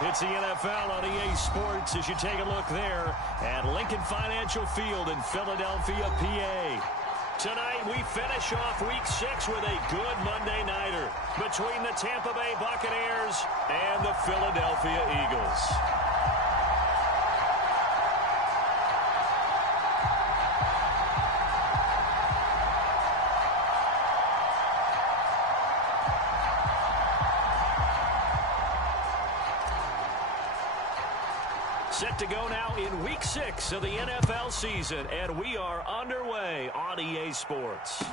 It's the NFL on EA Sports as you take a look there at Lincoln Financial Field in Philadelphia, PA. Tonight, we finish off Week 6 with a good Monday nighter between the Tampa Bay Buccaneers and the Philadelphia Eagles. Set to go now in Week 6 of the NFL season, and we are underway on EA Sports.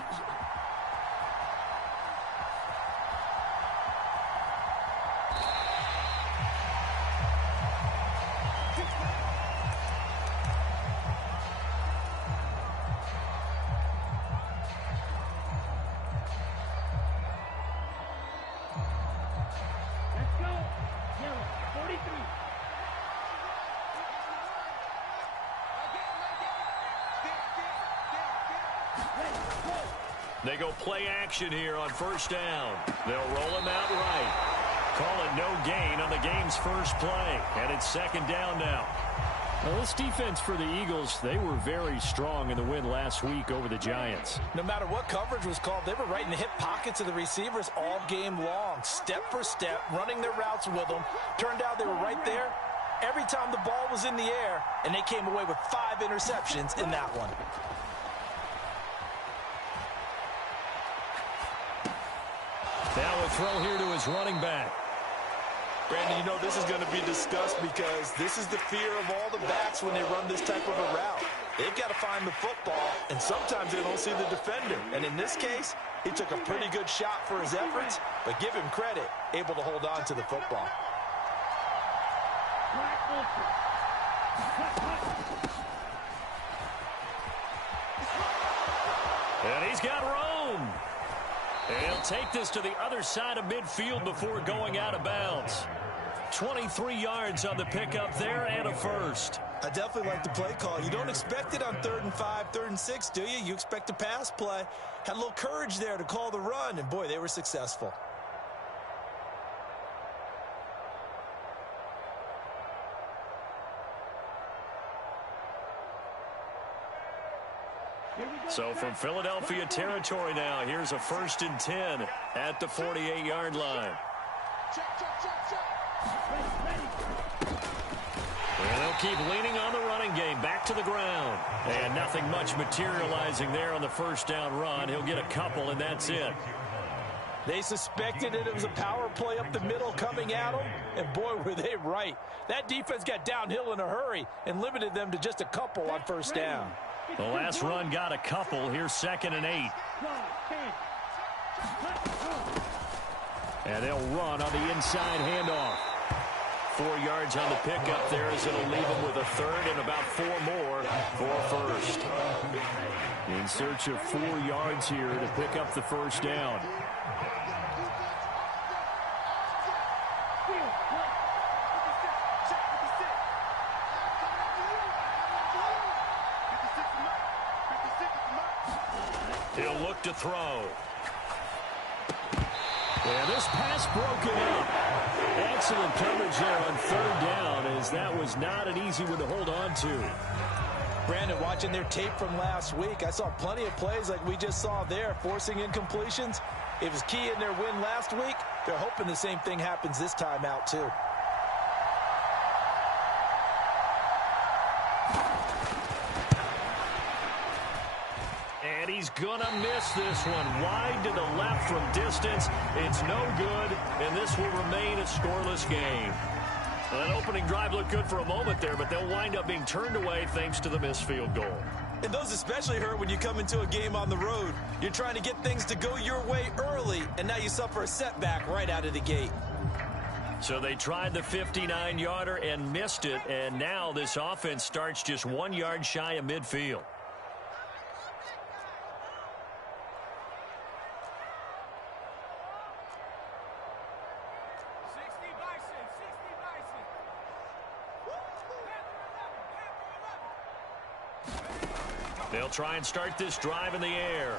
They go play action here on first down. They'll roll him out right. Call it no gain on the game's first play. And it's second down now. Well, this defense for the Eagles, they were very strong in the win last week over the Giants. No matter what coverage was called, they were right in the hip pockets of the receivers all game long. Step for step, running their routes with them. Turned out they were right there every time the ball was in the air, and they came away with 5 interceptions in that one. Now a throw here to his running back. Brandon, you know this is going to be discussed because this is the fear of all the backs when they run this type of a route. They've got to find the football, and sometimes they don't see the defender. And in this case, he took a pretty good shot for his efforts, but give him credit, able to hold on to the football. And he's got room. He'll take this to the other side of midfield before going out of bounds. 23 yards on the pickup there and a first. I definitely like the play call. You don't expect it on 3rd and 5, 3rd and 6, do you? You expect a pass play. Had a little courage there to call the run, and boy, they were successful. So from Philadelphia territory now, here's a 1st and 10 at the 48-yard line. And they'll keep leaning on the running game, back to the ground. And nothing much materializing there on the first down run. He'll get a couple, and that's it. They suspected it was a power play up the middle coming at them, and boy, were they right. That defense got downhill in a hurry and limited them to just a couple on first down. The last run got a couple. Here's 2nd and 8. And they'll run on the inside handoff. 4 yards on the pickup there as it'll leave them with a 3rd and about 4 more for first. In search of 4 yards here to pick up the first down. He'll look to throw. And this pass broken up. Excellent coverage there on 3rd down, as that was not an easy one to hold on to. Brandon, watching their tape from last week, I saw plenty of plays like we just saw there, forcing incompletions. It was key in their win last week. They're hoping the same thing happens this time out, too. And he's going to miss this one. Wide to the left from distance. It's no good, and this will remain a scoreless game. Well, that opening drive looked good for a moment there, but they'll wind up being turned away thanks to the missed field goal. And those especially hurt when you come into a game on the road. You're trying to get things to go your way early, and now you suffer a setback right out of the gate. So they tried the 59-yarder and missed it, and now this offense starts just 1 yard shy of midfield. They'll try and start this drive in the air.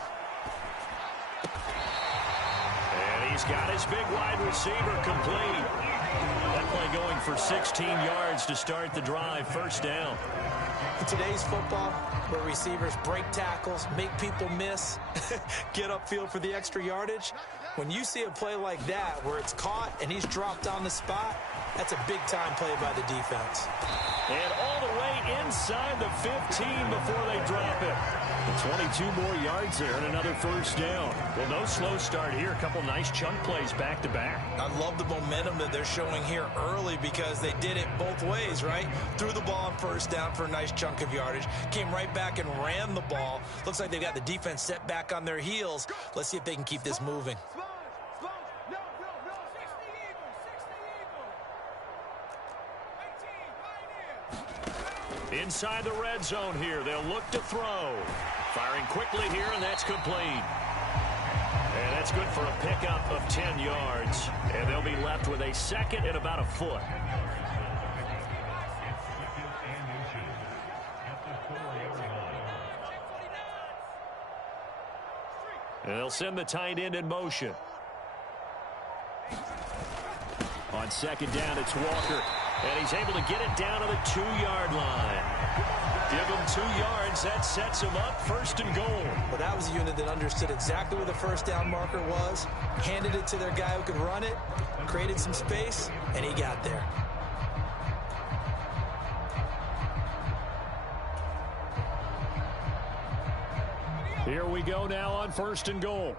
And he's got his big wide receiver complete. That play going for 16 yards to start the drive. First down. In today's football, where receivers break tackles, make people miss, get upfield for the extra yardage, when you see a play like that where it's caught and he's dropped on the spot, that's a big-time play by the defense. And all the way inside the 15 before they drop it. 22 more yards there and another first down. Well, no slow start here. A couple nice chunk plays back-to-back. I love the momentum that they're showing here early because they did it both ways, right? Threw the ball on first down for a nice chunk of yardage. Came right back and ran the ball. Looks like they've got the defense set back on their heels. Let's see if they can keep this moving. Inside the red zone here. They'll look to throw. Firing quickly here, and that's complete. And that's good for a pickup of 10 yards. And they'll be left with a second and about a foot. And they'll send the tight end in motion. On second down, it's Walker. And he's able to get it down to the 2-yard line. Give him 2 yards. That sets him up first and goal. Well, that was a unit that understood exactly where the first down marker was, handed it to their guy who could run it, created some space, and he got there. Here we go now on first and goal.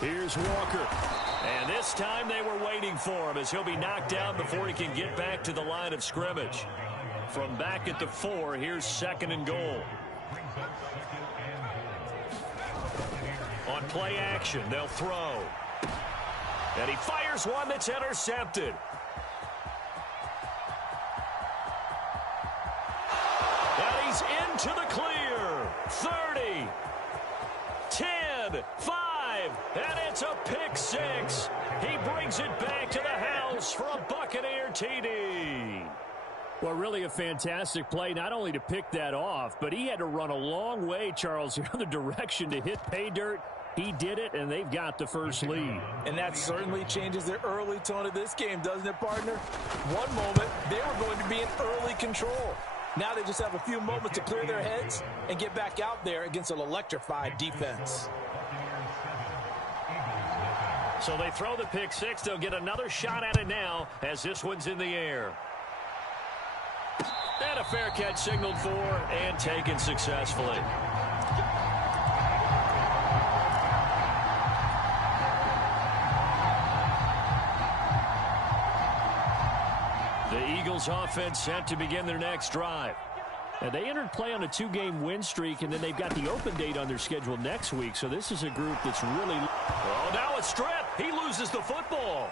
Here's Walker. And this time they were waiting for him as he'll be knocked down before he can get back to the line of scrimmage. From back at the 4, here's second and goal. On play action, they'll throw. And he fires one that's intercepted. And he's into the clear. 30, 10, 5, and it's a pick 6. He brings it back to the house for a Buccaneer TD. Well, really a fantastic play, not only to pick that off, but he had to run a long way, Charles, the other direction to hit pay dirt. He did it, and they've got the first lead. And that certainly changes the early tone of this game, doesn't it, partner? One moment, they were going to be in early control. Now they just have a few moments to clear their heads and get back out there against an electrified defense. So they throw the pick 6. They'll get another shot at it now as this one's in the air. And a fair catch signaled for and taken successfully. The Eagles offense set to begin their next drive. And they entered play on a 2-game win streak, and then they've got the open date on their schedule next week. So this is a group that's really... Oh, now a strip. He loses the football.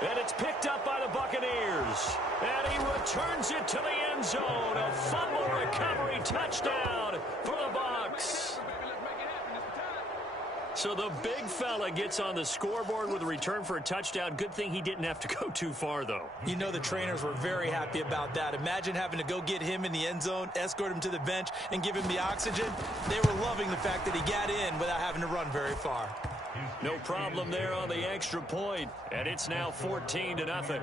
And it's picked up by the Buccaneers. And he returns it to the end zone. A fumble recovery touchdown for the Bucs. So the big fella gets on the scoreboard with a return for a touchdown. Good thing he didn't have to go too far, though. You know the trainers were very happy about that. Imagine having to go get him in the end zone, escort him to the bench, and give him the oxygen. They were loving the fact that he got in without having to run very far. No problem there on the extra point. And it's now 14-0.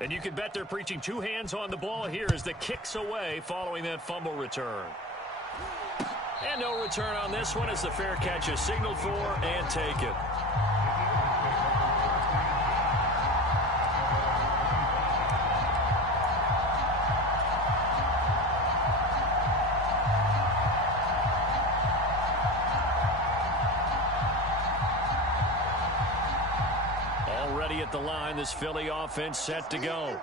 And you can bet they're preaching 2 hands on the ball here as the kick's away following that fumble return. And no return on this one as the fair catch is signaled for and taken. Already at the line, this Philly offense set to go.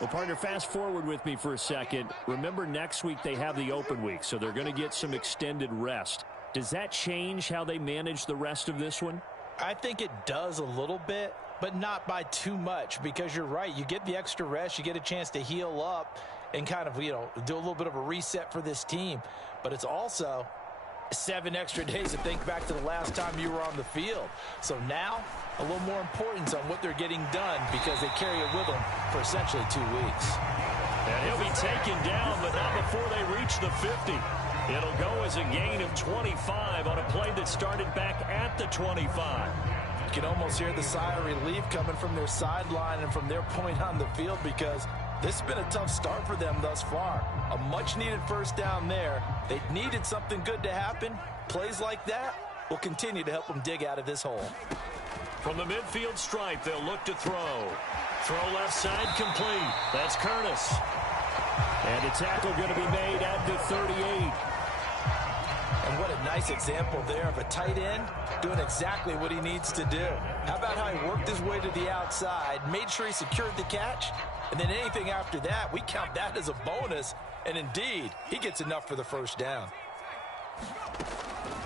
Well, partner, fast forward with me for a second. Remember, next week they have the open week, so they're going to get some extended rest. Does that change how they manage the rest of this one? I think it does a little bit, but not by too much, because you're right. You get the extra rest. You get a chance to heal up and kind of, do a little bit of a reset for this team. But it's also 7 extra days to think back to the last time you were on the field. So now, a little more importance on what they're getting done because they carry it with them for essentially 2 weeks. And he'll be taken down, but not before they reach the 50. It'll go as a gain of 25 on a play that started back at the 25. You can almost hear the sigh of relief coming from their sideline and from their point on the field because this has been a tough start for them thus far. A much-needed first down there. They needed something good to happen. Plays like that will continue to help them dig out of this hole. From the midfield stripe, they'll look to throw. Throw left side complete. That's Curtis. And a tackle going to be made at the 38. And what a nice example there of a tight end doing exactly what he needs to do. How about how he worked his way to the outside, made sure he secured the catch, and then anything after that, we count that as a bonus. And indeed, he gets enough for the first down.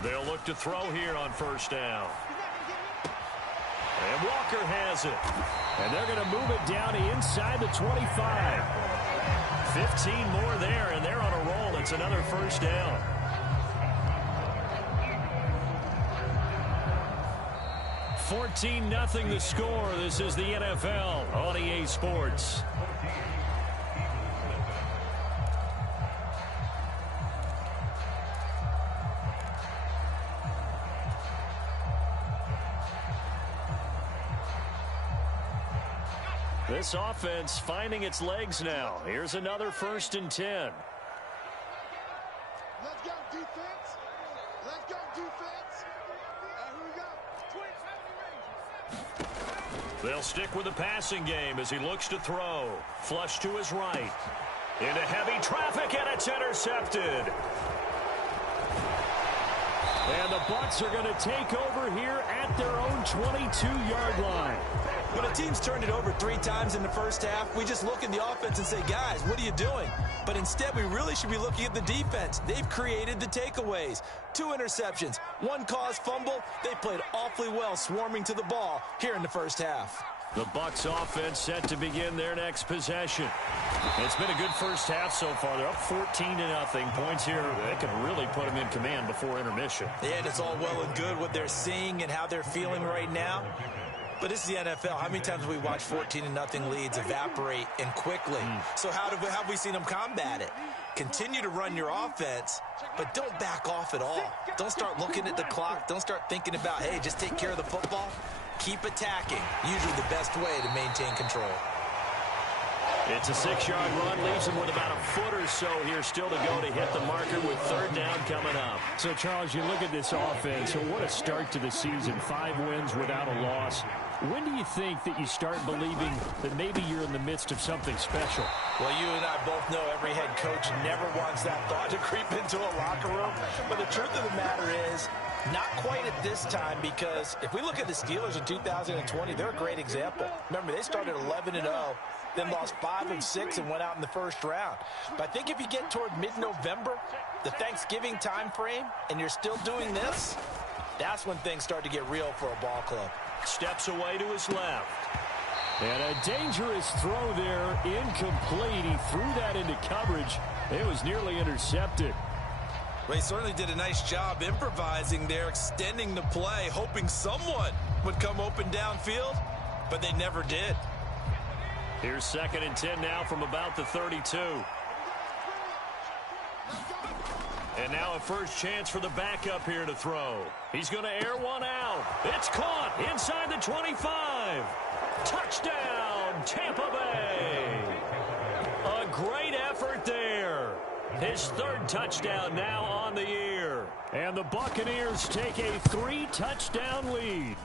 They'll look to throw here on first down. And Walker has it. And they're going to move it down to inside the 25. 15 more there, and they're on a roll. It's another first down. 14-0 the score. This is the NFL on EA Sports. This offense finding its legs now. Here's another 1st and 10. Let's go, defense. Let's go, defense. Here we go. They'll stick with the passing game as he looks to throw. Flush to his right. Into heavy traffic, and it's intercepted. And the Bucs are going to take over here at their own 22-yard line. When a team's turned it over 3 times in the first half, we just look at the offense and say, guys, what are you doing? But instead, we really should be looking at the defense. They've created the takeaways. 2 interceptions, 1 caused fumble. They played awfully well swarming to the ball here in the first half. The Bucs offense set to begin their next possession. It's been a good first half so far. They're up 14-0. Points here, they can really put them in command before intermission. Yeah, and it's all well and good what they're seeing and how they're feeling right now. But this is the NFL. How many times have we watched 14-0 leads evaporate and quickly? So how have we seen them combat it? Continue to run your offense, but don't back off at all. Don't start looking at the clock. Don't start thinking about, hey, just take care of the football. Keep attacking. Usually the best way to maintain control. It's a 6-yard run, leaves him with about a foot or so here still to go to hit the marker with 3rd down coming up. So, Charles, you look at this offense, so what a start to the season. 5 wins without a loss. When do you think that you start believing that maybe you're in the midst of something special? Well, you and I both know every head coach never wants that thought to creep into a locker room. But the truth of the matter is, not quite at this time, because if we look at the Steelers in 2020, they're a great example. Remember, they started 11-0, then lost 5 of 6 and went out in the first round. But I think if you get toward mid-November, the Thanksgiving time frame, and you're still doing this, that's when things start to get real for a ball club. Steps away to his left. And a dangerous throw there, incomplete. He threw that into coverage. It was nearly intercepted. Well, he certainly did a nice job improvising there, extending the play, hoping someone would come open downfield, but they never did. Here's 2nd and 10 now from about the 32. And now a first chance for the backup here to throw. He's going to air one out. It's caught inside the 25. Touchdown, Tampa Bay. A great effort there. His 3rd touchdown now on the year. And the Buccaneers take a 3-touchdown lead.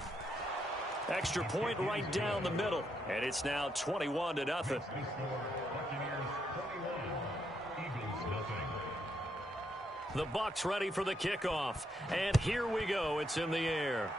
Extra point right down the middle. And it's now 21-0. The Bucs ready for the kickoff. And here we go. It's in the air.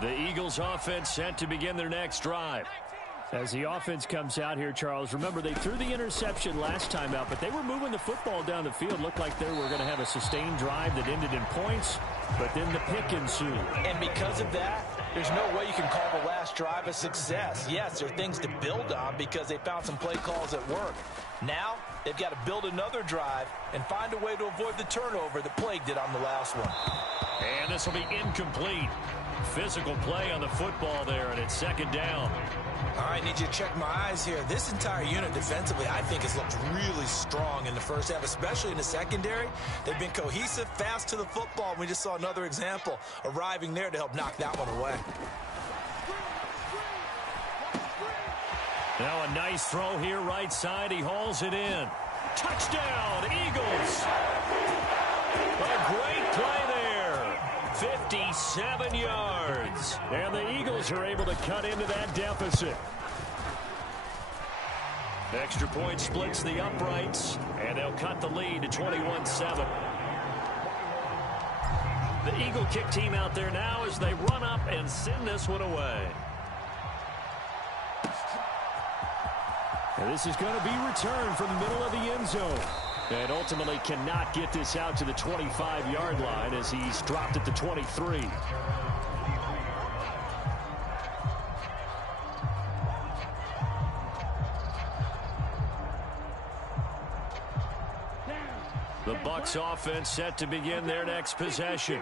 The The Eagles offense set to begin their next drive. As the offense comes out here, Charles, remember they threw the interception last time out, but they were moving the football down the field. Looked like they were going to have a sustained drive that ended in points, but then the pick ensued. And because of that, there's no way you can call the last drive a success. Yes, there are things to build on because they found some play calls at work. Now, they've got to build another drive and find a way to avoid the turnover that plagued it on the last one. And this will be incomplete. Physical play on the football there, and it's second down. All right, need you to check my eyes here. This entire unit defensively, I think, has looked really strong in the first half, especially in the secondary. They've been cohesive, fast to the football. We just saw another example arriving there to help knock that one away. Now a nice throw here, right side. He hauls it in. Touchdown, Eagles. A great play there. 57 yards. And the Eagles are able to cut into that deficit. Extra point splits the uprights, and they'll cut the lead to 21-7. The Eagle kick team out there now as they run up and send this one away. And this is going to be returned from the middle of the end zone. And ultimately cannot get this out to the 25-yard line as he's dropped at the 23. The Bucs offense set to begin their next possession.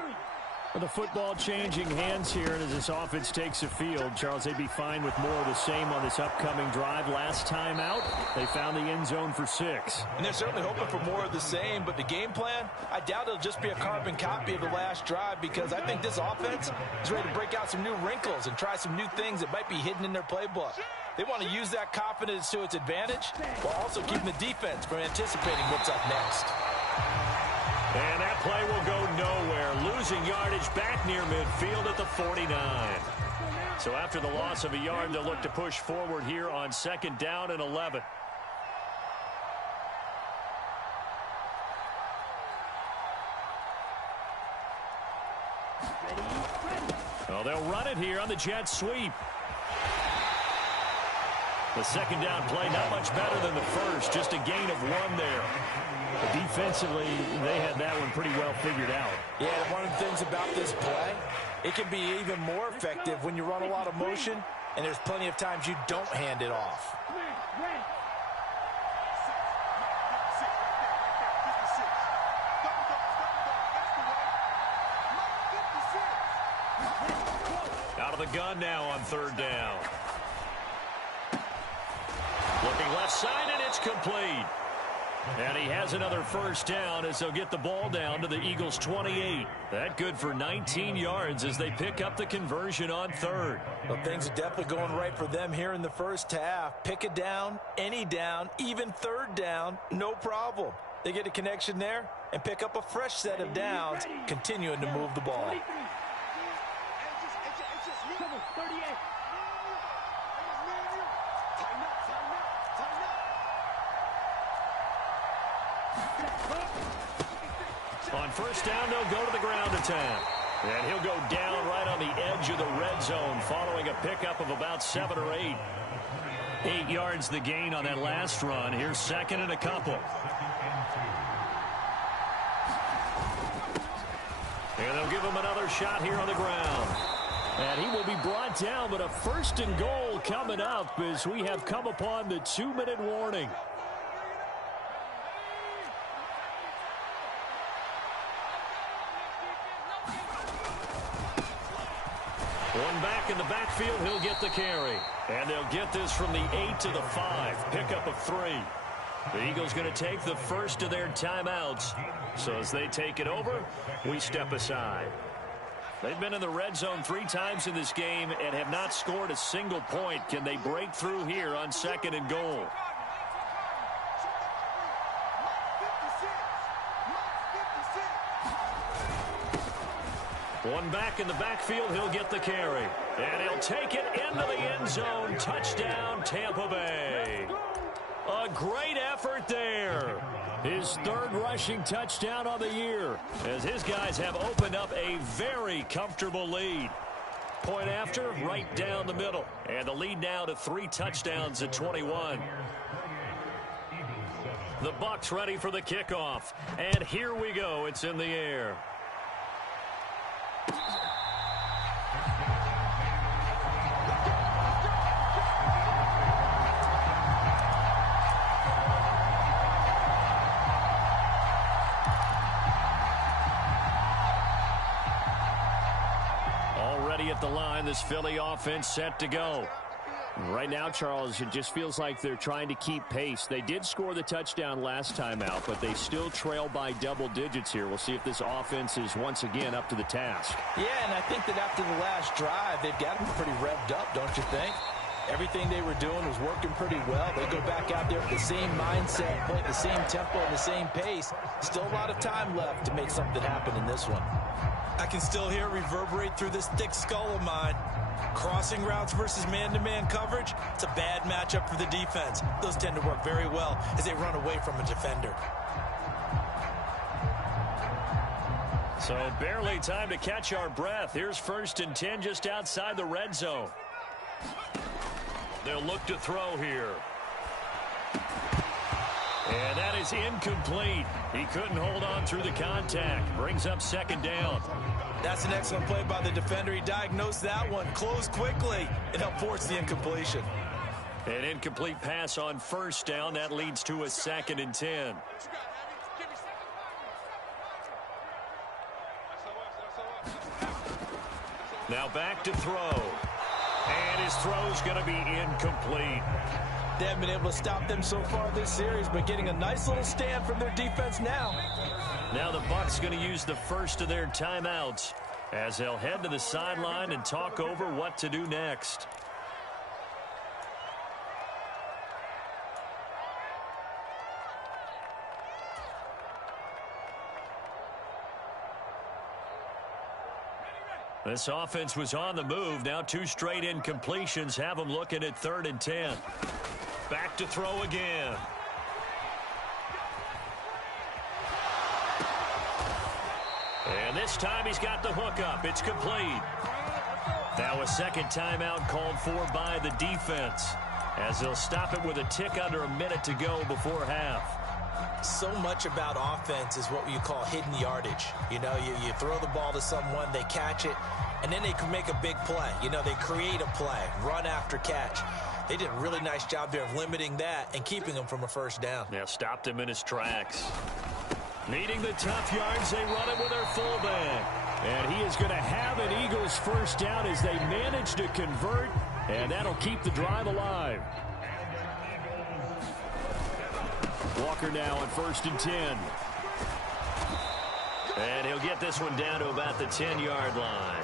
The football changing hands here, and as this offense takes the field, Charles, they'd be fine with more of the same on this upcoming drive. Last time out, they found the end zone for 6. And they're certainly hoping for more of the same, but the game plan, I doubt it'll just be a carbon copy of the last drive because I think this offense is ready to break out some new wrinkles and try some new things that might be hidden in their playbook. They want to use that confidence to its advantage while also keeping the defense from anticipating what's up next. And that play will go nowhere. Losing yardage back near midfield at the 49. So after the loss of a yard, they'll look to push forward here on second down and 11. Well, they'll run it here on the jet sweep. The second down play not much better than the first. Just a gain of 1 there. Defensively, they had that one pretty well figured out. Yeah, one of the things about this play, it can be even more effective when you run a lot of motion, and there's plenty of times you don't hand it off. Out of the gun now on third down. Looking left side, and it's complete. And he has another first down as they'll get the ball down to the Eagles' 28. That good for 19 yards as they pick up the conversion on third. Well, things are definitely going right for them here in the first half. Pick a down, any down, even third down, no problem. They get a connection there and pick up a fresh set of downs, continuing to move the ball. On first down, they'll go to the ground attack. And he'll go down right on the edge of the red zone following a pickup of about 7 or 8. 8 yards the gain on that last run. Here's second and a couple. And they'll give him another shot here on the ground. And he will be brought down, but a first and goal coming up as we have come upon the 2-minute warning. One back in the backfield, he'll get the carry. And they'll get this from the 8 to the 5. Pickup of 3. The Eagles going to take the first of their timeouts. So as they take it over, we step aside. They've been in the red zone 3 times in this game and have not scored a single point. Can they break through here on second and goal? One back in the backfield, he'll get the carry. And he'll take it into the end zone. Touchdown, Tampa Bay. A great effort there. His third rushing touchdown on the year, as his guys have opened up a very comfortable lead. Point after, right down the middle. And the lead now to 3 touchdowns at 21. The Bucs ready for the kickoff. And here we go. It's in the air. Already at the line, this Philly offense set to go. Right now, Charles, it just feels like they're trying to keep pace. They did score the touchdown last time out, but they still trail by double digits here. We'll see if this offense is once again up to the task. Yeah, and I think that after the last drive, they've got to be pretty revved up, don't you think? Everything they were doing was working pretty well. They go back out there with the same mindset, play at the same tempo and the same pace. Still a lot of time left to make something happen in this one. I can still hear it reverberate through this thick skull of mine. Crossing routes versus man-to-man coverage, it's a bad matchup for the defense. Those tend to work very well as they run away from a defender. So barely time to catch our breath. Here's 1st and 10 just outside the red zone. They'll look to throw here. And that is incomplete. He couldn't hold on through the contact. Brings up 2nd down. That's an excellent play by the defender. He diagnosed that one, closed quickly, and helped force the incompletion. An incomplete pass on 1st down. That leads to a 2nd and 10. Now back to throw. And his throw's going to be incomplete. They haven't been able to stop them so far this series, but getting a nice little stand from their defense now. Now the Bucs going to use the first of their timeouts as they'll head to the sideline and talk over what to do next. This offense was on the move. Now 2 straight incompletions have them looking at 3rd and 10. Back to throw again. And this time he's got the hook up. It's complete. Now a 2nd timeout called for by the defense as they'll stop it with a tick under a minute to go before half. So much about offense is what you call hidden yardage. You know, you throw the ball to someone, they catch it, and then they can make a big play. You know, they create a play, run after catch. They did a really nice job there of limiting that and keeping him from a 1st down. Yeah, stopped him in his tracks. Needing the tough yards, they run it with their fullback. And he is going to have an Eagles 1st down as they manage to convert, and that'll keep the drive alive. Walker now on 1st and 10. And he'll get this one down to about the 10-yard line.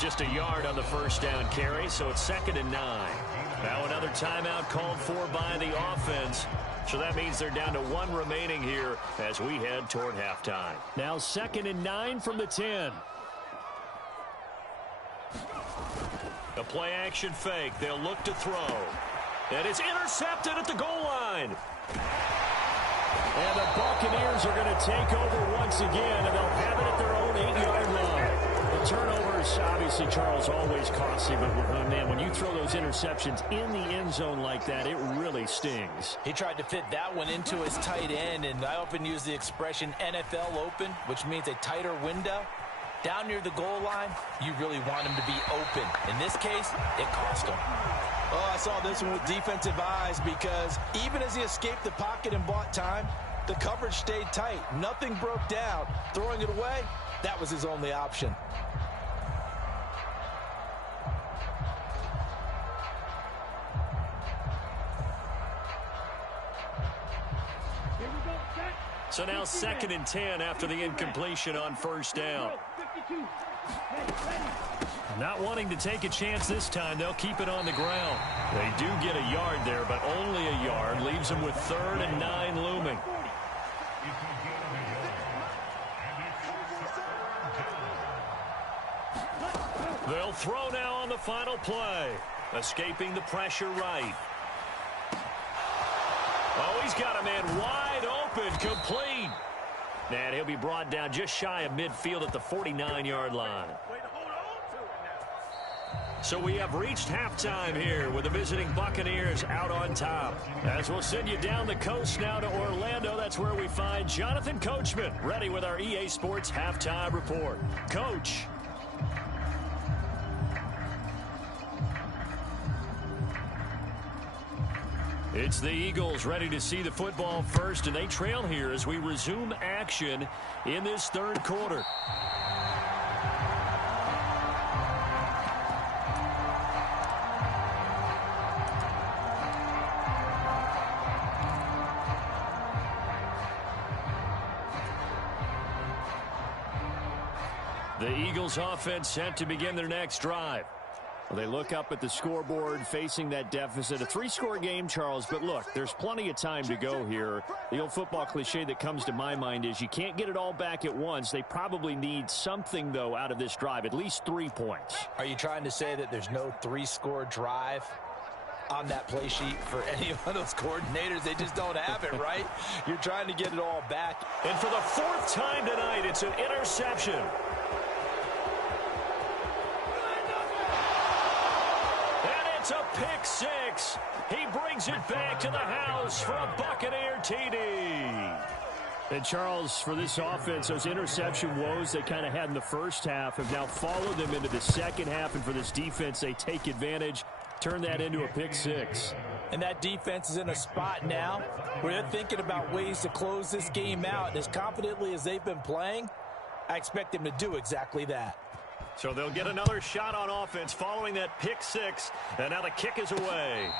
Just a yard on the 1st down carry, so it's 2nd and 9. Now another timeout called for by the offense. So that means they're down to 1 remaining here as we head toward halftime. Now 2nd and 9 from the 10. A play-action fake. They'll look to throw. And it's intercepted at the goal line. And the Buccaneers are going to take over once again, and they'll have it at their own 8-yard line. The turnovers, obviously, Charles, always costly, but man, when you throw those interceptions in the end zone like that, it really stings. He tried to fit that one into his tight end, and I often use the expression NFL open, which means a tighter window. Down near the goal line, you really want him to be open. In this case, it cost him. Oh, I saw this one with defensive eyes because even as he escaped the pocket and bought time, the coverage stayed tight. Nothing broke down. Throwing it away, that was his only option. So now 2nd and 10 after the incompletion on 1st down. Not wanting to take a chance this time, they'll keep it on the ground. They do get a yard there, but only a yard. Leaves them with 3rd and 9 looming. They'll throw now on the final play. Escaping the pressure right. Oh, he's got a man wide open, complete. And he'll be brought down just shy of midfield at the 49-yard line. So we have reached halftime here with the visiting Buccaneers out on top. As we'll send you down the coast now to Orlando, that's where we find Jonathan Coachman ready with our EA Sports halftime report. Coach. It's the Eagles ready to see the football first, and they trail here as we resume action in this third quarter. The Eagles offense set to begin their next drive. Well, they look up at the scoreboard facing that deficit. A 3-score game, Charles, but look, there's plenty of time to go here. The old football cliche that comes to my mind is you can't get it all back at once. They probably need something, though, out of this drive, at least 3 points. Are you trying to say that there's no 3-score drive on that play sheet for any of those coordinators? They just don't have it, right? You're trying to get it all back. And for the 4th time tonight, it's an interception. It's a pick six. He brings it back to the house for a Buccaneer TD. And Charles, for this offense, those interception woes they kind of had in the first half have now followed them into the second half. And for this defense, they take advantage, turn that into a pick six. And that defense is in a spot now where they're thinking about ways to close this game out. And as confidently as they've been playing, I expect them to do exactly that. So they'll get another shot on offense following that pick six, and now the kick is away.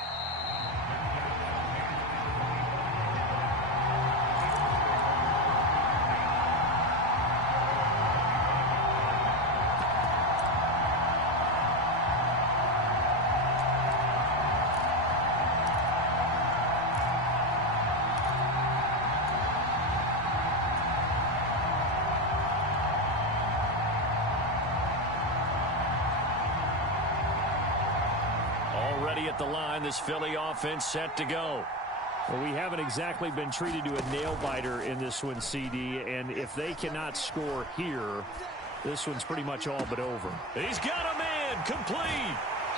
At the line, this Philly offense set to go. Well, we haven't exactly been treated to a nail-biter in this one, CD, and if they cannot score here, this one's pretty much all but over. He's got a man, complete.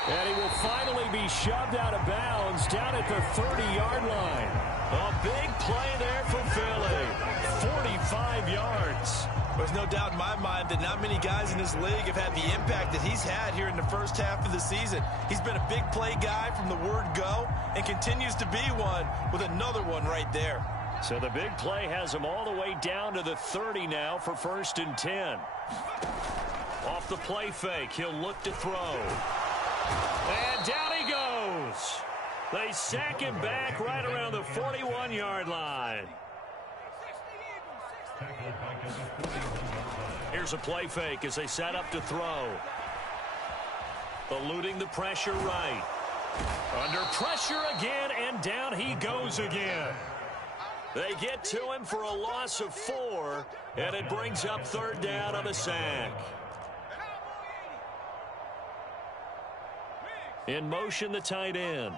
And he will finally be shoved out of bounds down at the 30-yard line. A big play there for Philly. 45 yards. There's no doubt in my mind that not many guys in this league have had the impact that he's had here in the first half of the season. He's been a big play guy from the word go and continues to be one with another one right there. So the big play has him all the way down to the 30 now for 1st and 10. Off the play fake, he'll look to throw. And down he goes. They sack him back right around the 41-yard line. Here's a play fake as they set up to throw. Eluding the pressure right. Under pressure again, and down he goes again. They get to him for a loss of 4, and it brings up 3rd down on the sack. In motion, the tight end.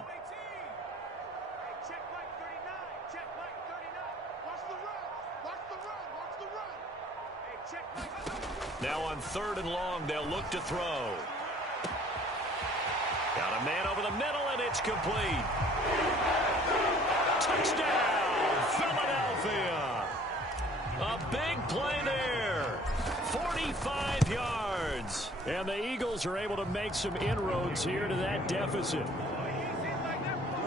Now on 3rd and long, they'll look to throw. Got a man over the middle, and it's complete. Touchdown, Philadelphia. A big play there. 45 yards. And the Eagles are able to make some inroads here to that deficit.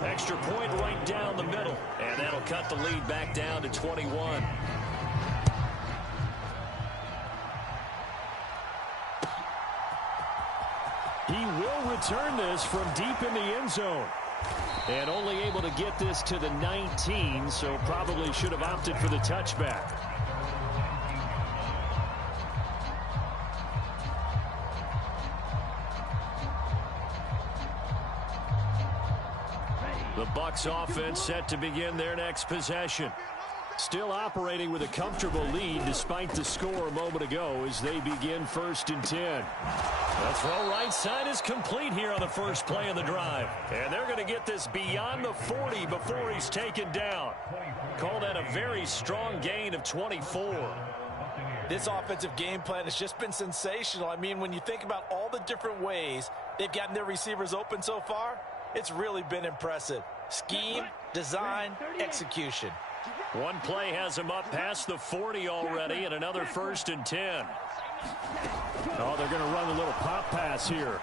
Extra point right down the middle. And that'll cut the lead back down to 21. He will return this from deep in the end zone. And only able to get this to the 19, so probably should have opted for the touchback. The Bucs offense set to begin their next possession. Still operating with a comfortable lead despite the score a moment ago as they begin 1st and 10. The throw right side is complete here on the first play of the drive. And they're going to get this beyond the 40 before he's taken down. Call that a very strong gain of 24. This offensive game plan has just been sensational. I mean, when you think about all the different ways they've gotten their receivers open so far, it's really been impressive. Scheme, design, execution. One play has him up past the 40 already, and another 1st and 10. Oh, they're going to run a little pop pass here.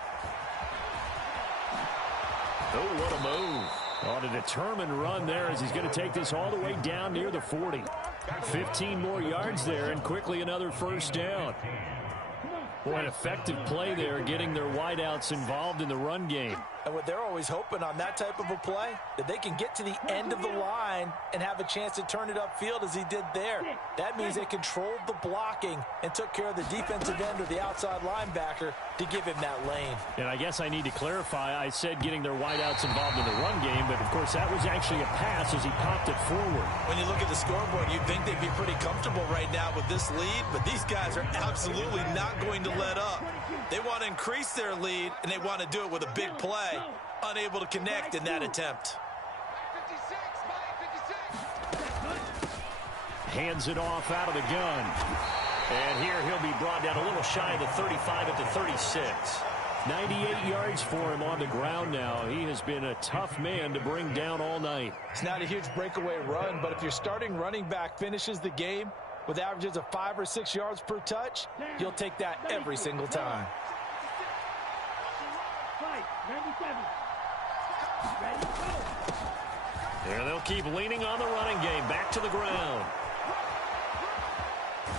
Oh, what a move. On a determined run there as he's going to take this all the way down near the 40. 15 more yards there, and quickly another 1st down. Boy, an effective play there, getting their wideouts involved in the run game. And what they're always hoping on that type of a play, that they can get to the end of the line and have a chance to turn it upfield as he did there. That means they controlled the blocking and took care of the defensive end or the outside linebacker to give him that lane. And I guess I need to clarify, I said getting their wideouts involved in the run game, but of course that was actually a pass as he popped it forward. When you look at the scoreboard, you'd think they'd be pretty comfortable right now with this lead, but these guys are absolutely not going to let up. They want to increase their lead, and they want to do it with a big play. Unable to connect in that attempt. Hands it off out of the gun. And here he'll be brought down a little shy of the 35 at the 36. 98 yards for him on the ground now. He has been a tough man to bring down all night. It's not a huge breakaway run, but if your starting running back finishes the game with averages of 5 or 6 yards per touch, you'll take that every single time. And they'll keep leaning on the running game. Back to the ground.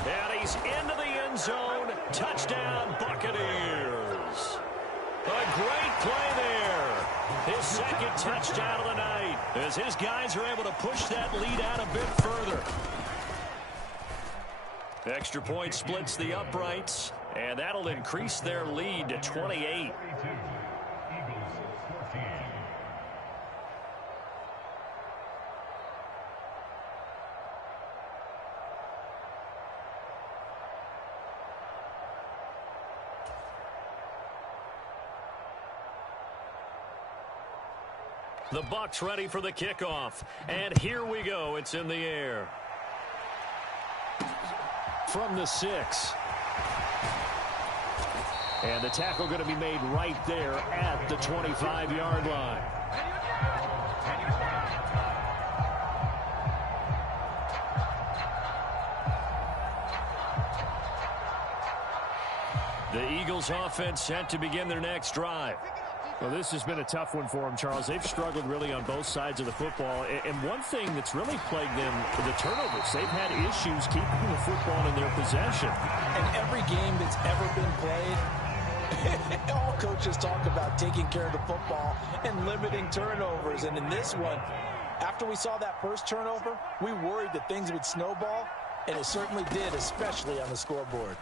And he's into the end zone. Touchdown, Buccaneers. A great play there. His second touchdown of the night as his guys are able to push that lead out a bit further. Extra point splits the uprights, and that'll increase their lead to 28. The Bucs ready for the kickoff. And here we go. It's in the air. From the 6. And the tackle going to be made right there at the 25-yard line. The Eagles offense set to begin their next drive. Well, this has been a tough one for them, Charles. They've struggled really on both sides of the football. And one thing that's really plagued them, the turnovers. They've had issues keeping the football in their possession. And every game that's ever been played, all coaches talk about taking care of the football and limiting turnovers. And in this one, after we saw that first turnover, we worried that things would snowball, and it certainly did, especially on the scoreboard.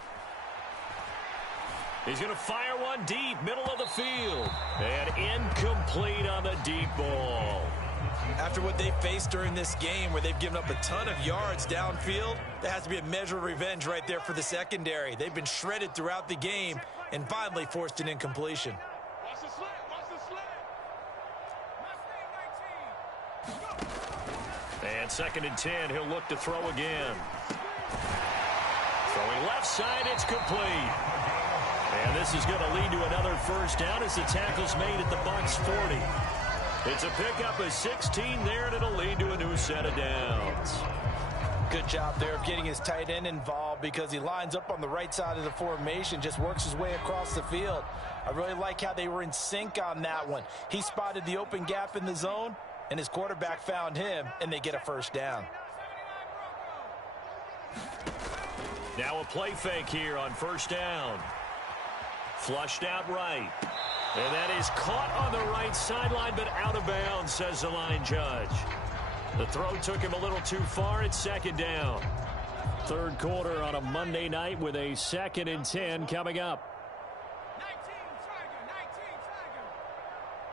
He's going to fire one deep, middle of the field. And incomplete on the deep ball. After what they faced during this game where they've given up a ton of yards downfield, there has to be a measure of revenge right there for the secondary. They've been shredded throughout the game and finally forced an incompletion. And 2nd and 10, he'll look to throw again. Throwing left side, it's complete. And this is going to lead to another 1st down as the tackle's made at the Bucs 40. It's a pickup of 16 there, and it'll lead to a new set of downs. Good job there of getting his tight end involved because he lines up on the right side of the formation, just works his way across the field. I really like how they were in sync on that one. He spotted the open gap in the zone, and his quarterback found him, and they get a 1st down. Now a play fake here on 1st down. Flushed out right. And that is caught on the right sideline, but out of bounds, says the line judge. The throw took him a little too far. It's 2nd down. 3rd quarter on a Monday night with a 2nd and 10 coming up.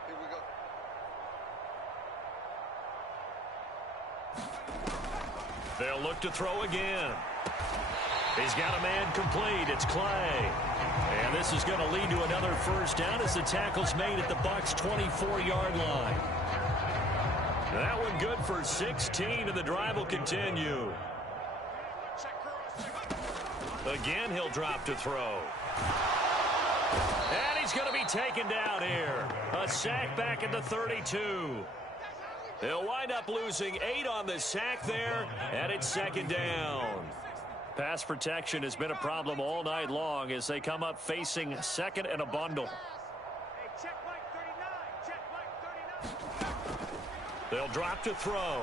Here we go. They'll look to throw again. He's got a man complete. It's Clay. And this is going to lead to another 1st down as the tackle's made at the Bucs 24-yard line. That one good for 16, and the drive will continue. Again, he'll drop to throw. And he's going to be taken down here. A sack back at the 32. They'll wind up losing 8 on the sack there, and it's second down. Pass protection has been a problem all night long as they come up facing second and a bundle. They'll drop to throw.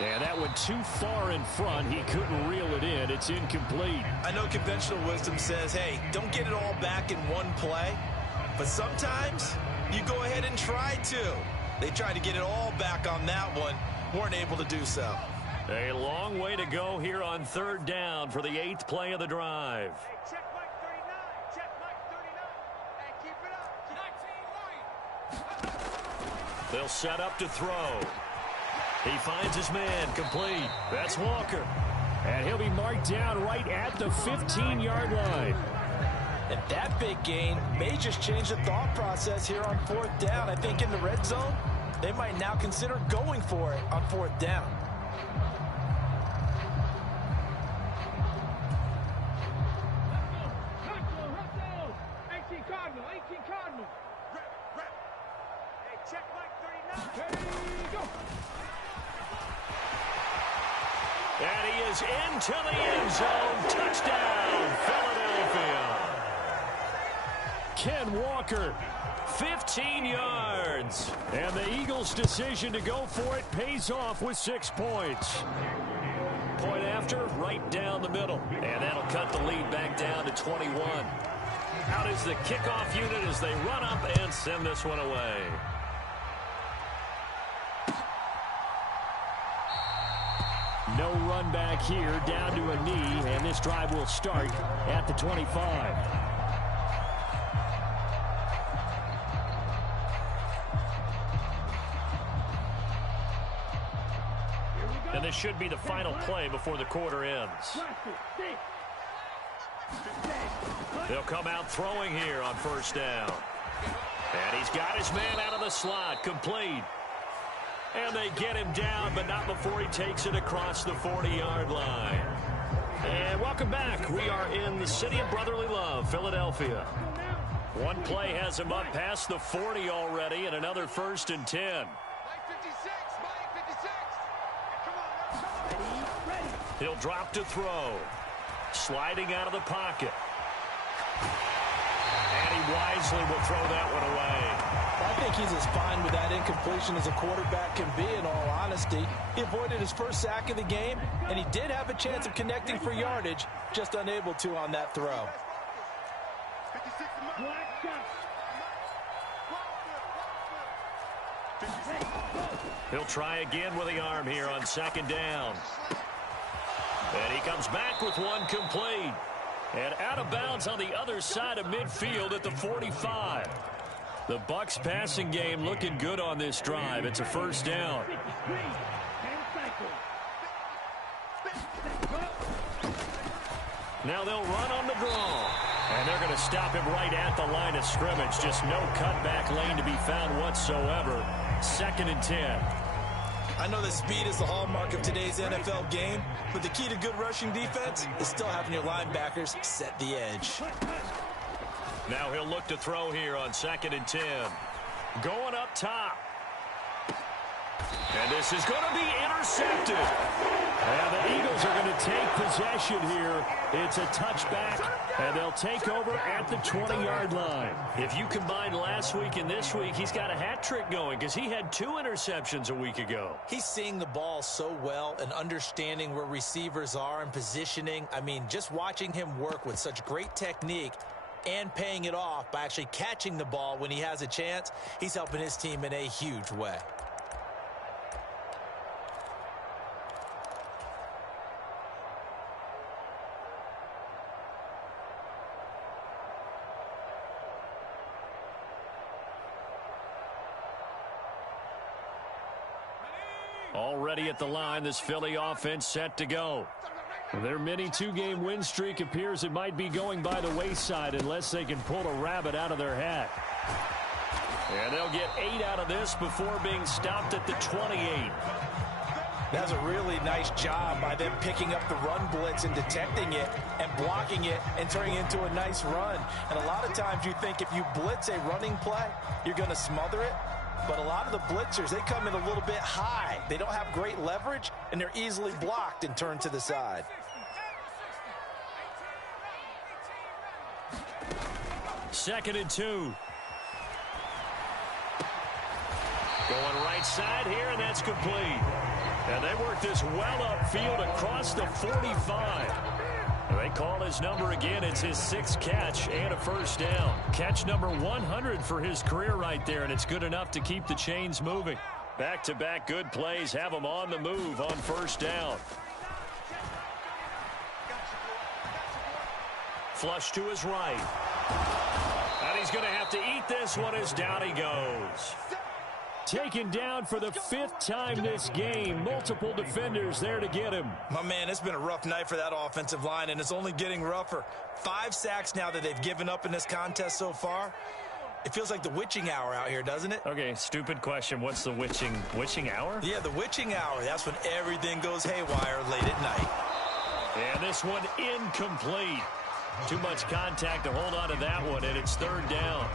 And that went too far in front. He couldn't reel it in. It's incomplete. I know conventional wisdom says, hey, don't get it all back in one play. But sometimes you go ahead and try to. They tried to get it all back on that one. Weren't able to do so. A long way to go here on third down for the 8th play of the drive. Hey, check Mike 39. Check Mike 39. Hey, keep it up. 19. They'll set up to throw. He finds his man, complete. That's Walker. And he'll be marked down right at the 15-yard line. And that big gain may just change the thought process here on 4th down. I think in the red zone, they might now consider going for it on 4th down. And he is into the end zone. Touchdown, Philadelphia. Ken Walker, 15 yards. And the Eagles' decision to go for it pays off with 6 points. Point after, right down the middle. And that'll cut the lead back down to 21. Out is the kickoff unit as they run up and send this one away. No run back here, down to a knee, and this drive will start at the 25. And this should be the final play before the quarter ends. They'll come out throwing here on first down. And he's got his man out of the slot, complete. And they get him down, but not before he takes it across the 40-yard line. And welcome back. We are in the city of brotherly love, Philadelphia. One play has him up past the 40 already, and another 1st and 10. Mike 56. Mike 56. Come on. Ready. He'll drop to throw. Sliding out of the pocket. And he wisely will throw that one away. I think he's as fine with that incompletion as a quarterback can be, in all honesty. He avoided his first sack of the game, and he did have a chance of connecting for yardage, just unable to on that throw. 56. He'll try again with the arm here on second down. And he comes back with one complete. And out of bounds on the other side of midfield at the 45. The Bucs passing game looking good on this drive. It's a first down. Now they'll run on the draw. And they're going to stop him right at the line of scrimmage. Just no cutback lane to be found whatsoever. 2nd and 10. I know that speed is the hallmark of today's NFL game, but the key to good rushing defense is still having your linebackers set the edge. Now he'll look to throw here on 2nd and 10. Going up top. And this is going to be intercepted. And the Eagles are going to take possession here. It's a touchback, and they'll take over at the 20-yard line. If you combine last week and this week, he's got a hat trick going because he had 2 interceptions a week ago. He's seeing the ball so well and understanding where receivers are and positioning. I mean, just watching him work with such great technique and paying it off by actually catching the ball when he has a chance, he's helping his team in a huge way. Already at the line, this Philly offense set to go. Their mini 2-game win streak appears it might be going by the wayside unless they can pull a rabbit out of their hat. And they'll get 8 out of this before being stopped at the 28. That's a really nice job by them picking up the run blitz and detecting it and blocking it and turning it into a nice run. And a lot of times you think if you blitz a running play, you're going to smother it. But a lot of the blitzers, they come in a little bit high. They don't have great leverage, and they're easily blocked and turned to the side. Second and 2. Going right side here, and that's complete. And they work this well upfield across the 45. They call his number again. It's his 6th catch and a first down. Catch number 100 for his career right there, and it's good enough to keep the chains moving. Back-to-back good plays have him on the move on first down. Flush to his right. And he's going to have to eat this one as down he goes. Taken down for the 5th time this game. Multiple defenders there to get him. My man, it's been a rough night for that offensive line, and it's only getting rougher. 5 sacks now that they've given up in this contest so far. It feels like the witching hour out here, doesn't it? Okay, stupid question. What's the witching hour? Yeah, the witching hour. That's when everything goes haywire late at night. And this one incomplete. Too much contact to hold on to that one, and it's 3rd down.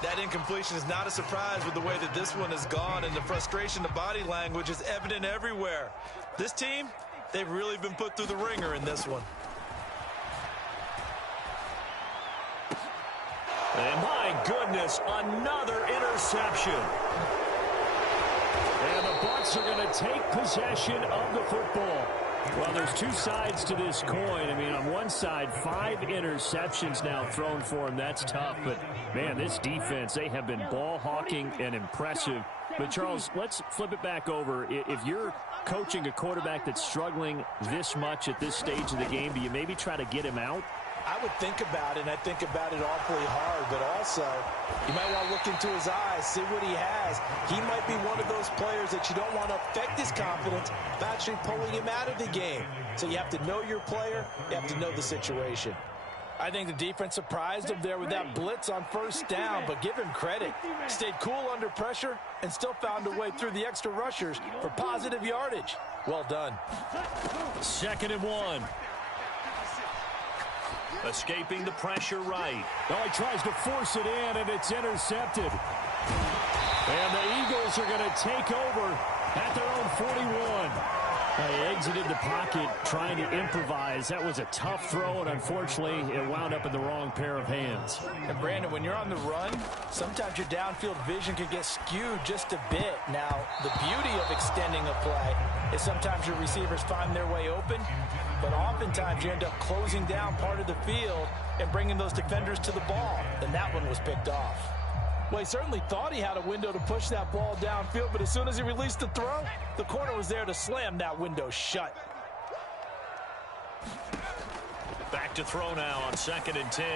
That incompletion is not a surprise with the way that this one has gone, and the frustration, the body language is evident everywhere. This team, they've really been put through the ringer in this one. And my goodness, another interception. And the Bucs are going to take possession of the football. Well, there's 2 sides to this coin. I mean, on one side, 5 interceptions now thrown for him. That's tough. But, man, this defense, they have been ball hawking and impressive. But, Charles, let's flip it back over. If you're coaching a quarterback that's struggling this much at this stage of the game, do you maybe try to get him out? I would think about it, and I think about it awfully hard, but also you might want to look into his eyes, see what he has. He might be one of those players that you don't want to affect his confidence by actually pulling him out of the game. So you have to know your player, you have to know the situation. I think the defense surprised him there with that blitz on first down, but give him credit. Stayed cool under pressure and still found a way through the extra rushers for positive yardage. Well done. 2nd and 1. Escaping the pressure right. Oh, he tries to force it in, and it's intercepted. And the Eagles are going to take over at their own 41. They exited the pocket trying to improvise. That was a tough throw, and unfortunately, it wound up in the wrong pair of hands. And Brandon, when you're on the run, sometimes your downfield vision can get skewed just a bit. Now, the beauty of extending a play is sometimes your receivers find their way open, but oftentimes you end up closing down part of the field and bringing those defenders to the ball, and that one was picked off. Well, he certainly thought he had a window to push that ball downfield, but as soon as he released the throw, the corner was there to slam that window shut. Back to throw now on 2nd and 10.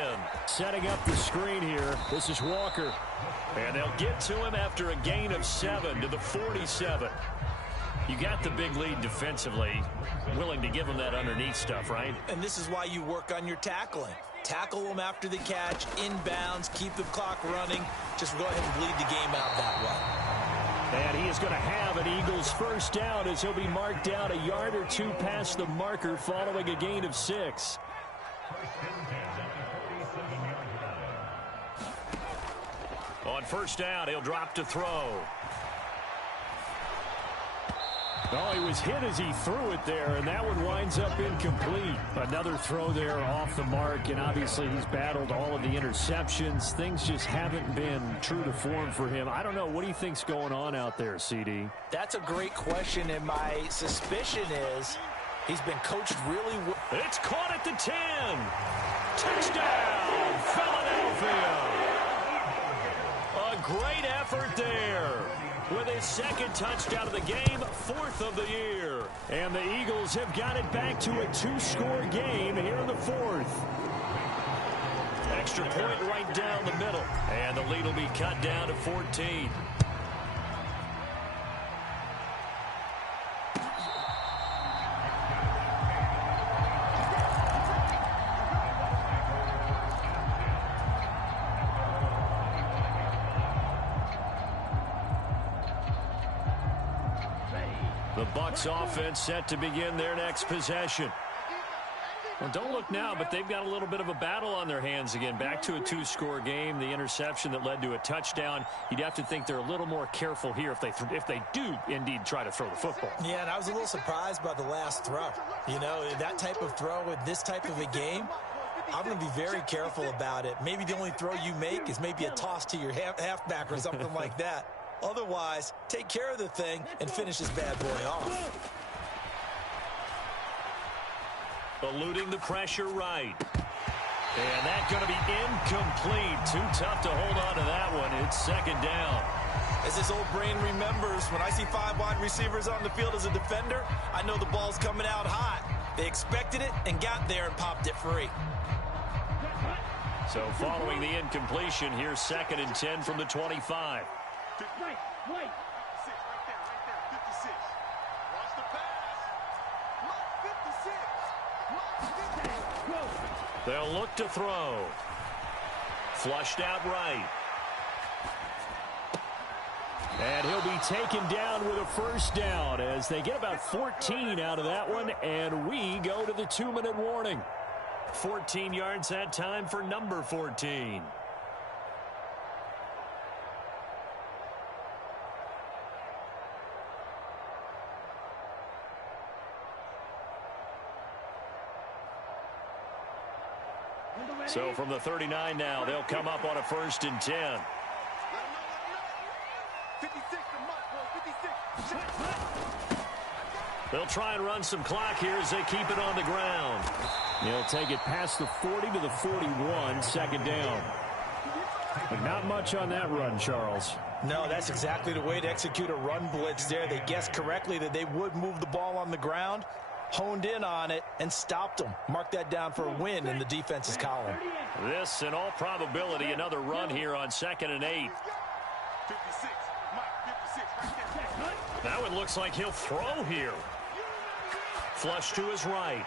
Setting up the screen here. This is Walker. And they'll get to him after a gain of 7 to the 47. You got the big lead defensively, willing to give him that underneath stuff, right? And this is why you work on your tackling. Tackle them after the catch, inbounds, keep the clock running. Just go ahead and bleed the game out that way. And he is going to have an Eagles first down as he'll be marked down a yard or 2 past the marker following a gain of 6. On first down, he'll drop to throw. Oh, he was hit as he threw it there, and that one winds up incomplete. Another throw there off the mark, and obviously he's battled all of the interceptions. Things just haven't been true to form for him. I don't know. What do you think's going on out there, CD? That's a great question, and my suspicion is he's been coached really well. It's caught at the 10. Touchdown, Philadelphia. A great effort there. With his 2nd touchdown of the game, 4th of the year. And the Eagles have got it back to a 2-score game here in the 4th. Extra point right down the middle. And the lead will be cut down to 14. The Bucs offense set to begin their next possession. Well, don't look now, but they've got a little bit of a battle on their hands again. Back to a two-score game. The interception that led to a touchdown. You'd have to think they're a little more careful here if they do indeed try to throw the football. Yeah, and I was a little surprised by the last throw. You know, that type of throw in this type of a game, I'm going to be very careful about it. Maybe the only throw you make is maybe a toss to your halfback or something like that. Otherwise, take care of the thing and finish this bad boy off. Eluding the pressure right. And that's going to be incomplete. Too tough to hold on to that one. It's second down. As this old brain remembers, when I see 5 wide receivers on the field as a defender, I know the ball's coming out hot. They expected it and got there and popped it free. So following the incompletion, here's 2nd and 10 from the 25. Right. 56. Watch the pass. Lock 56. They'll look to throw. Flushed out right. And he'll be taken down with a first down as they get about 14 out of that one, and we go to the 2-minute warning. 14 yards that time for number 14. So from the 39 now, they'll come up on a 1st and 10. 56 to Mike, 56. They'll try and run some clock here as they keep it on the ground. They'll take it past the 40 to the 41, second down. But not much on that run, Charles. No, that's exactly the way to execute a run blitz there. They guessed correctly that they would move the ball on the ground, honed in on it, and stopped them. Mark that down for a win in the defense's column. This, in all probability, another run here on 2nd and 8. 56. Mike, 56. Right there. That one looks like he'll throw here. Flush to his right.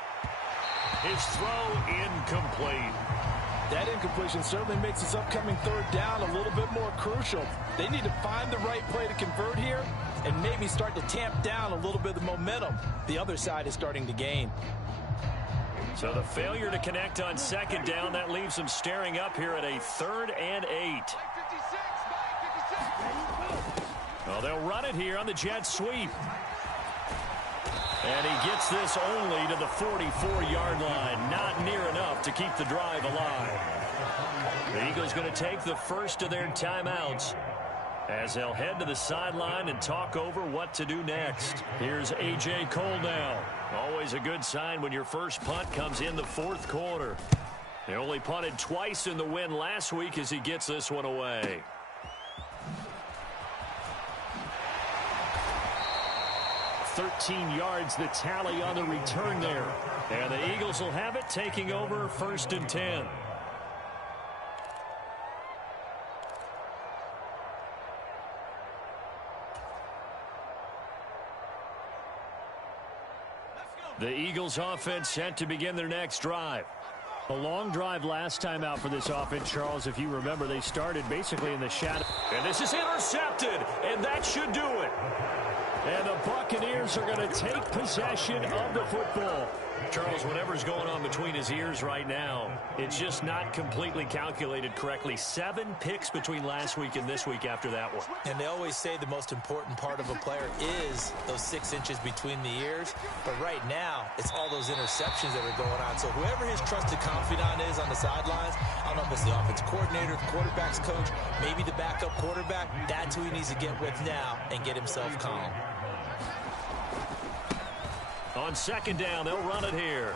His throw incomplete. That incompletion certainly makes this upcoming 3rd down a little bit more crucial. They need to find the right play to convert here and maybe start to tamp down a little bit of the momentum the other side is starting to gain. So the failure to connect on 2nd down, that leaves them staring up here at a 3rd and 8. Well, they'll run it here on the jet sweep. And he gets this only to the 44-yard line. Not near enough to keep the drive alive. The Eagles going to take the first of their timeouts as they'll head to the sideline and talk over what to do next. Here's A.J. Cole now. Always a good sign when your first punt comes in the 4th quarter. They only punted twice in the win last week as he gets this one away. yards the tally on the return there. And the Eagles will have it, taking over 1st and 10. The Eagles offense set to begin their next drive. A long drive last time out for this offense, Charles. If you remember, they started basically in the shadow. And this is intercepted, and that should do it. And the Buccaneers are going to take possession of the football. Charles, whatever's going on between his ears right now, it's just not completely calculated correctly. 7 picks between last week and this week after that one. And they always say the most important part of a player is those 6 inches between the ears. But right now, it's all those interceptions that are going on. So whoever his trusted confidant is on the sidelines, I don't know if it's the offensive coordinator, the quarterback's coach, maybe the backup quarterback, that's who he needs to get with now and get himself calm. On 2nd down, they'll run it here.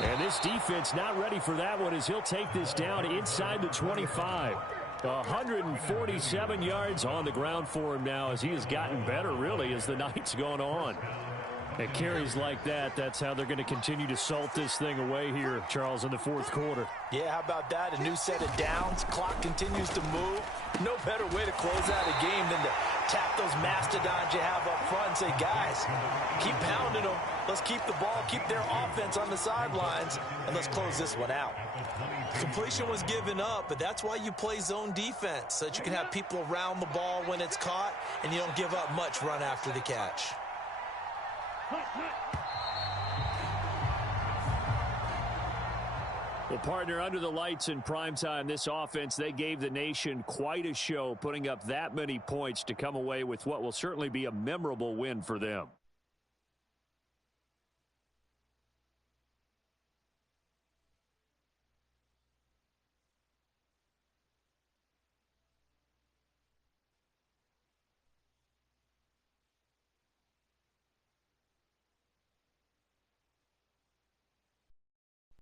And this defense not ready for that one as he'll take this down inside the 25. 147 yards on the ground for him now as he has gotten better, really, as the night's gone on. At carries like that, that's how they're going to continue to salt this thing away here, Charles, in the 4th quarter. Yeah, how about that? A new set of downs. Clock continues to move. No better way to close out a game than to tap those mastodons you have up front and say, guys, keep pounding them. Let's keep the ball, keep their offense on the sidelines, and let's close this one out. Completion was given up, but that's why you play zone defense, so that you can have people around the ball when it's caught, and you don't give up much run after the catch. Well, partner, under the lights in primetime, this offense, they gave the nation quite a show, putting up that many points to come away with what will certainly be a memorable win for them.